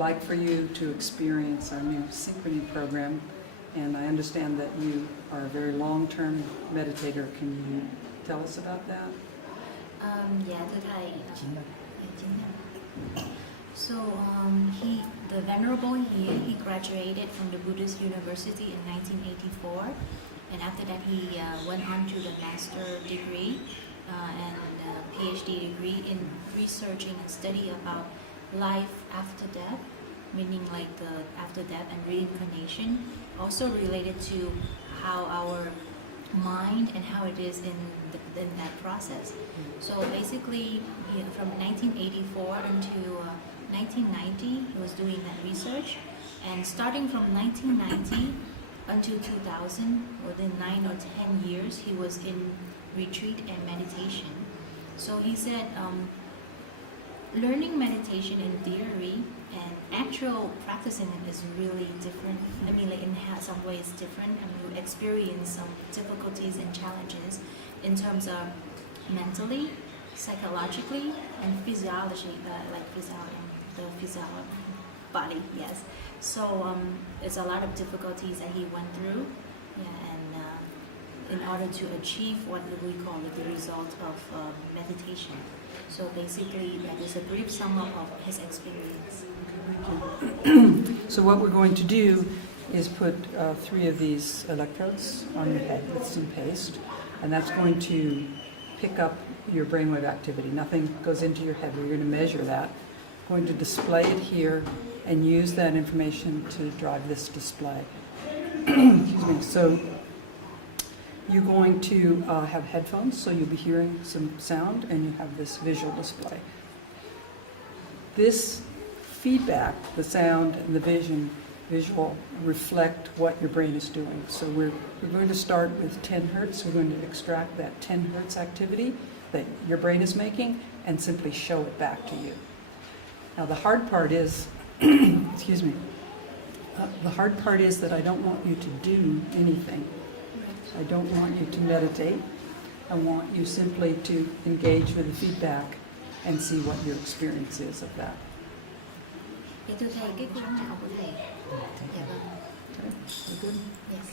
like for you to experience our new Synchrony program, and I understand that you are a very long-term meditator. Can you tell us about that? Dạ thưa thầy. So the Venerable he graduated from the Buddhist University in 1984, and after that he went on to the master degree and PhD degree in researching and study about life after death, meaning like the after death and reincarnation, also related to how our mind and how it is in that process. So basically, from 1984 until 1990, he was doing that research, and starting from 1990 until 2000, within 9 or 10 years, he was in retreat and meditation. So he said, learning meditation in theory and actual practicing it is really different. I mean, like in some ways different, and you experience some difficulties and challenges in terms of mentally, psychologically, and physiology, the physical body, yes. So there's a lot of difficulties that he went through, and in order to achieve what we call the result of meditation. So basically, that is a brief sum up of his experience. So what we're going to do is put 3 of these electrodes on your head with some paste, and that's going to pick up your brainwave activity. Nothing goes into your head. We're going to measure that. Going to display it here and use that information to drive this display. Excuse me. So you're going to have headphones, so you'll be hearing some sound, and you have this visual display. This feedback, the sound and the visual, reflect what your brain is doing. So we're going to start with 10 hertz. We're going to extract that 10 hertz activity that your brain is making and simply show it back to you. Now the hard part is, excuse me, the hard part is that I don't want you to do anything. I don't want you to meditate. I want you simply to engage with the feedback and see what your experience is of that. Dạ thưa thầy, cái câu hỏi của thầy. Dạ vâng. Okay, you good? Yes.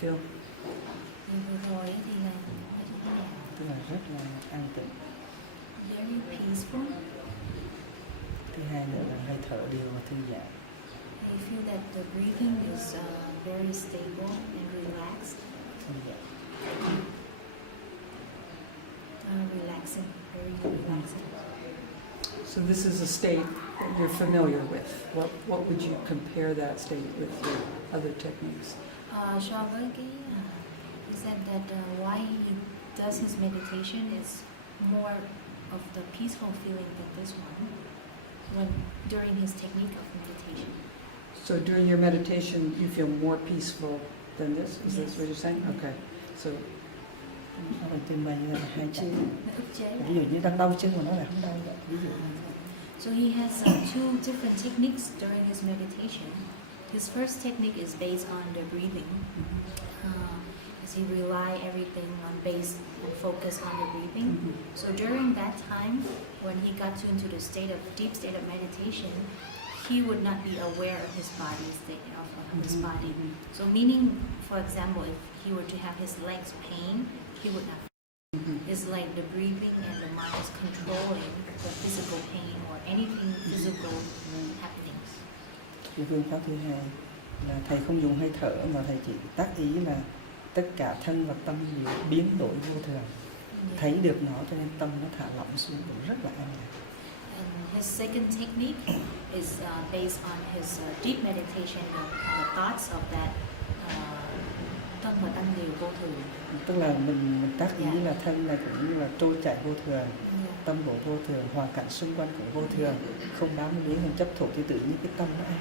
Feel? vừa rồi thì là như thế nào? tức là rất là an tĩnh. Very peaceful. Thứ hai nữa là hơi thở đều và thư giãn. I feel that the breathing is very stable and relaxed. Thư giãn. Relaxing, very relaxing. So this is a state that you're familiar with. What would you compare that state with your other techniques? So với cái he said that why he does his meditation is more of the peaceful feeling than this one when during his technique of meditation. So during your meditation, you feel more peaceful than this? Is this what you're saying? Okay. So Nó là trình bày là hai chân. Nó ức chế Ví dụ lại. như đang đau chân mà nó lại không đau vậy. Ví dụ như So he has two different techniques during his meditation. His first technique is based on the breathing. As he rely everything on base and focus on the breathing. So during that time, when he got into the deep state of meditation, he would not be aware of his body state of his body. So meaning, for example, if he were to have his legs pain, he would not. It's like the breathing and the mind is controlling the physical pain or anything physical happenings. cái phương pháp thứ hai là thầy không dùng hơi thở mà thầy chỉ tác ý là tất cả thân và tâm đều biến đổi vô thường. Thấy được nó cho nên tâm nó thả lỏng xuống cũng rất là an lạc. And his second technique is based on his deep meditation on the thoughts of that thân và tâm đều vô thường. Tức là mình tác ý là thân này cũng như là trôi chảy vô thường, tâm bộ vô thường, hoàn cảnh xung quanh cũng vô thường, không bám víu, không chấp thủ thì tự nhiên cái tâm nó an.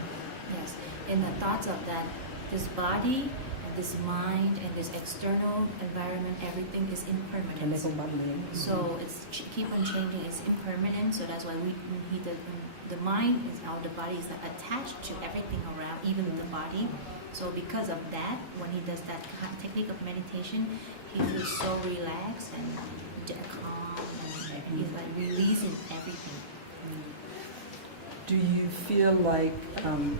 Yes, and the thoughts of that, this body, and this mind, and this external environment, everything is Cho nên impermanent. không bám víu. So it's keep on changing. It's impermanent. So that's why the mind is now the body is attached to everything around, even the body. So because of that, when he does that technique of meditation, he feels so relaxed and calm, and he's like releasing everything. do you feel like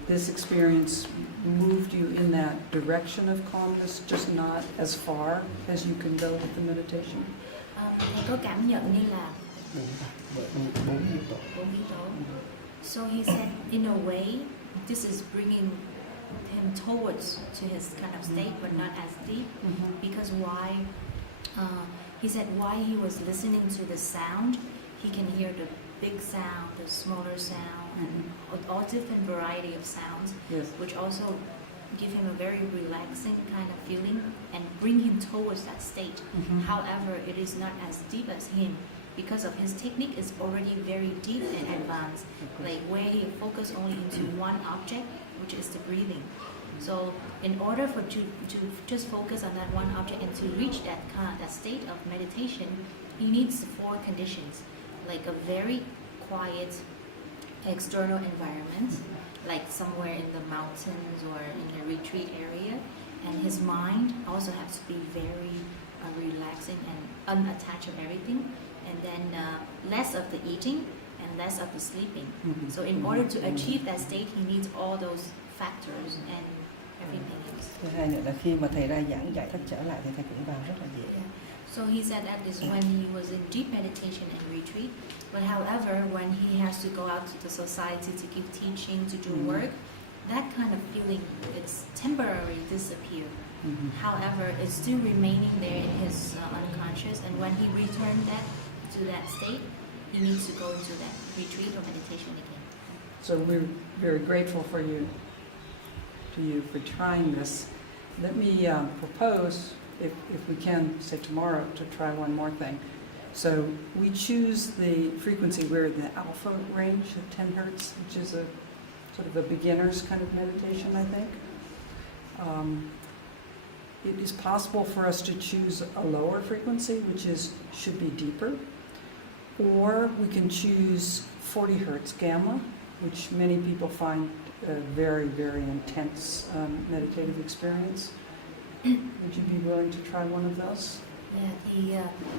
this experience moved you in that direction of calmness, just not as far as you can go with the meditation? Thầy có cảm nhận như là Bốn yếu tố. 4 yếu tố. So he said, in a way, this is bringing him towards to his kind of state, but not as deep. Because why? He said why he was listening to the sound, he can hear the big sound, the smaller sound, and all different variety of sounds, Yes. which also give him a very relaxing kind of feeling and bring him towards that state. However, it is not as deep as him because of his technique is already very deep and advanced, like where he focus only into one object, which is the breathing. So in order for to just focus on that one object and to reach that state of meditation, he needs 4 conditions, like a very quiet external environment, like somewhere in the mountains or in a retreat area, and his mind also has to be very relaxing and unattached of everything, and then less of the eating and less of the sleeping. So in order to achieve that state, he needs all those factors and everything else. Thứ hai nữa là khi mà thầy ra giảng giải thích trở lại thì thầy cũng vào rất là dễ. Yeah. So he said that is when he was in deep meditation and retreat. But however, when he has to go out to the society to give teaching, to do work, that kind of feeling, it's temporarily disappear. However, it's still remaining there in his unconscious, and when he returned to that state, he needs to go into that retreat or meditation again. So we're very grateful for you for trying this. Let me propose, if we can, say tomorrow, to try one more thing. So we choose the frequency, we're in the alpha range of 10 hertz, which is a sort of a beginner's kind of meditation, I think. It is possible for us to choose a lower frequency, which should be deeper, or we can choose 40 hertz gamma, which many people find a very, very intense meditative experience. Would you be willing to try one of those? Yeah, thì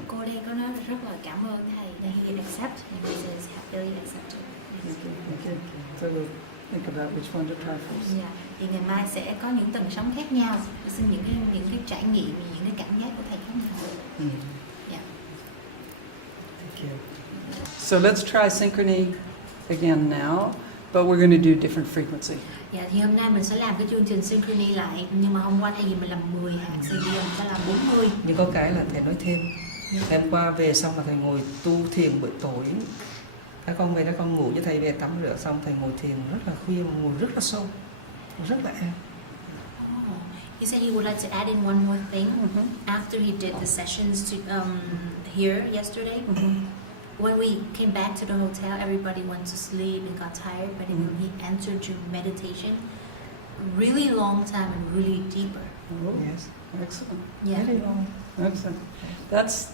cô đây có nói rất là cảm ơn thầy. He accept, and he says happily accepted. Thank you. So think about which one to try first. Dạ. Thì ngày mai sẽ có những tầng sóng khác nhau, xin những cái trải nghiệm, những cái cảm giác của thầy khác nhau. Dạ. Thank you. So let's try synchrony again now, but we're going to do different frequency. Dạ, thì hôm nay mình sẽ làm cái chương trình synchrony lại, nhưng mà hôm qua thay vì mình làm 10 hạt CD, mình sẽ làm 40. Nhưng có cái là thầy nói thêm. Hôm qua về xong là thầy ngồi tu thiền buổi tối. Các con về các con ngủ với thầy về tắm rửa xong thầy ngồi thiền rất là khuya, mà ngồi rất là sâu, rất là an. He said he would like to add in one more thing. After he did the sessions here yesterday, when we came back to the hotel, everybody went to sleep and got tired. But when he entered to meditation, really long time and really deeper. Oh, Yes. excellent. Yeah. Very long. Excellent.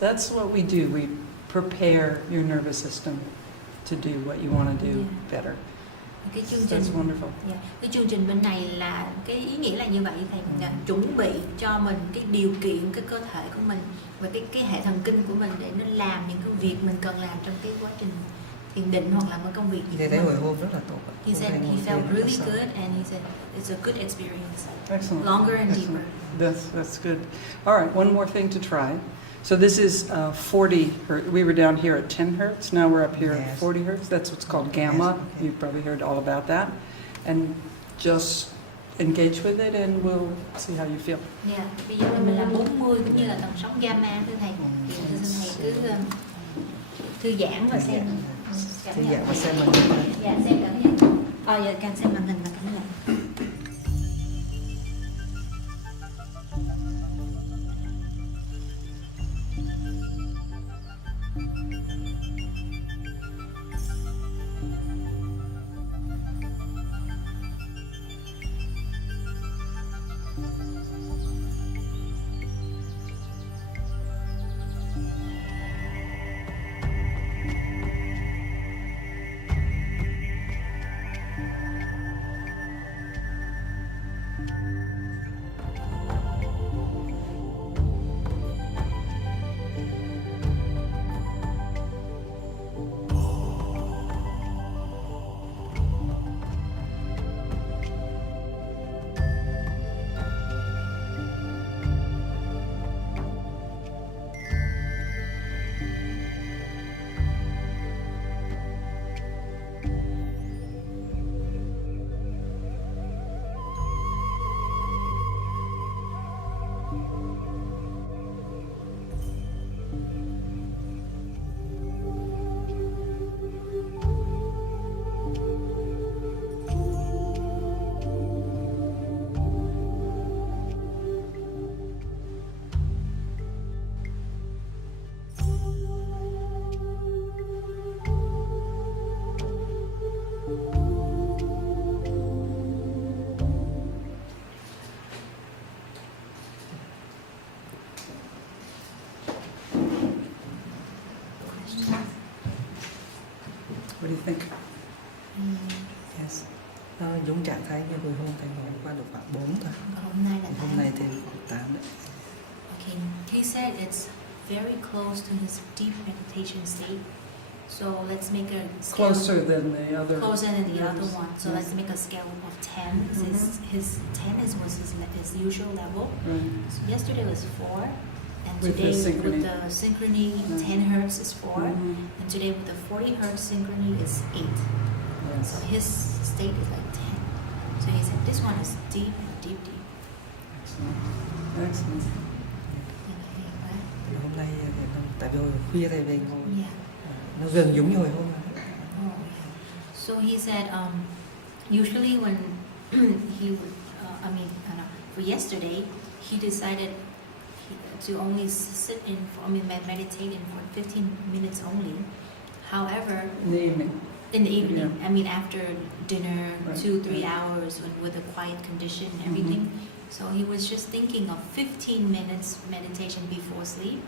That's what we do. We prepare your nervous system to do what you want to do better. Cái chương trình, That's wonderful. cái chương trình bên này là cái ý nghĩa là như vậy, thầy chuẩn bị cho mình cái điều kiện, cái cơ thể của mình và cái hệ thần kinh của mình để nó làm những cái việc mình cần làm trong cái quá trình thiền định hoặc là một công việc gì Thầy của thấy mình. hồi hôm rất là tốt. He said he felt really good and he said it's a good experience. Excellent. Longer and Excellent. deeper. That's good. All right, one more thing to try. So this is 40 hertz. We were down here at 10 hertz. Now we're up here at Yes. 40 hertz. That's what's called gamma. Yes, okay. You've probably heard all about that. And just engage with it and we'll see how you feel. Yeah. Bây giờ mình làm 40 cũng như là tần sóng gamma thưa thầy. Thì thầy cứ thư giãn và xem cảm Thư nhận. giãn và xem mình. Dạ, xem cảm nhận. Giờ càng xem màn hình và cảm nhận. What do you think? Yes. Nó giống trạng thái như hồi hôm thầy ngồi qua được khoảng 4 thôi. Còn hôm nay là Hôm nay thì khoảng 8 đấy. Okay. He said it's very close to his deep meditation state. So let's make a scale. Closer than the other. Closer than the other Yes. one. So Yes. let's make a scale of 10. His 10 was his usual level. Right. So yesterday was 4. And With the today synchrony. with the synchrony, 10 hertz is 4. And today with the 40 hertz synchrony is 8. Yes. So his state is like 10. So he said this one is deep and deep, deep. Excellent. Excellent. Hôm nay thì tại vì hồi khuya thầy về ngồi Yeah. nó gần giống như hồi hôm. Oh, yeah. So he said, usually when he would, for yesterday, he decided to only sit in, meditate in for 15 minutes only. However, In the evening. in the evening, Yeah. after dinner, Right. 2-3 hours with a quiet condition and everything. So he was just thinking of 15 minutes meditation before sleep.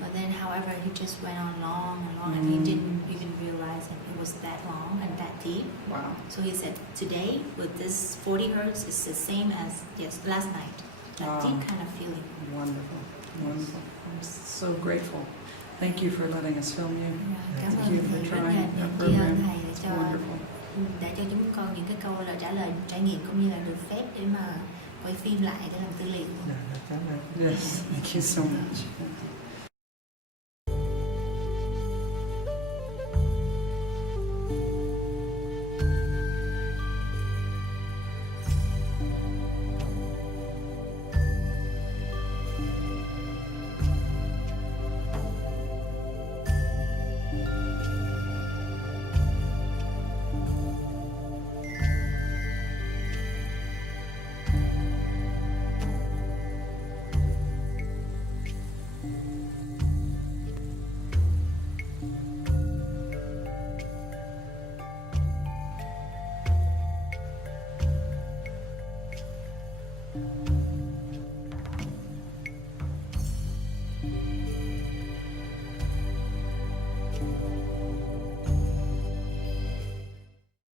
But then, however, he just went on long and long, and he didn't even realize that it was that long and that deep. Wow. So he said, today with this 40 hertz is the same as last night. That Wow. deep kind of feeling. Wonderful. Wonderful. I'm so grateful. Thank you for letting us film you. Cảm Thank ơn you for thầy rất là trying our tri ân program. thầy It's wonderful. để cho chúng con những cái cái câu trả lời trải nghiệm cũng như là được phép để mà quay phim lại để làm tư liệu. Dạ, cảm ơn. Yes, thank you so much.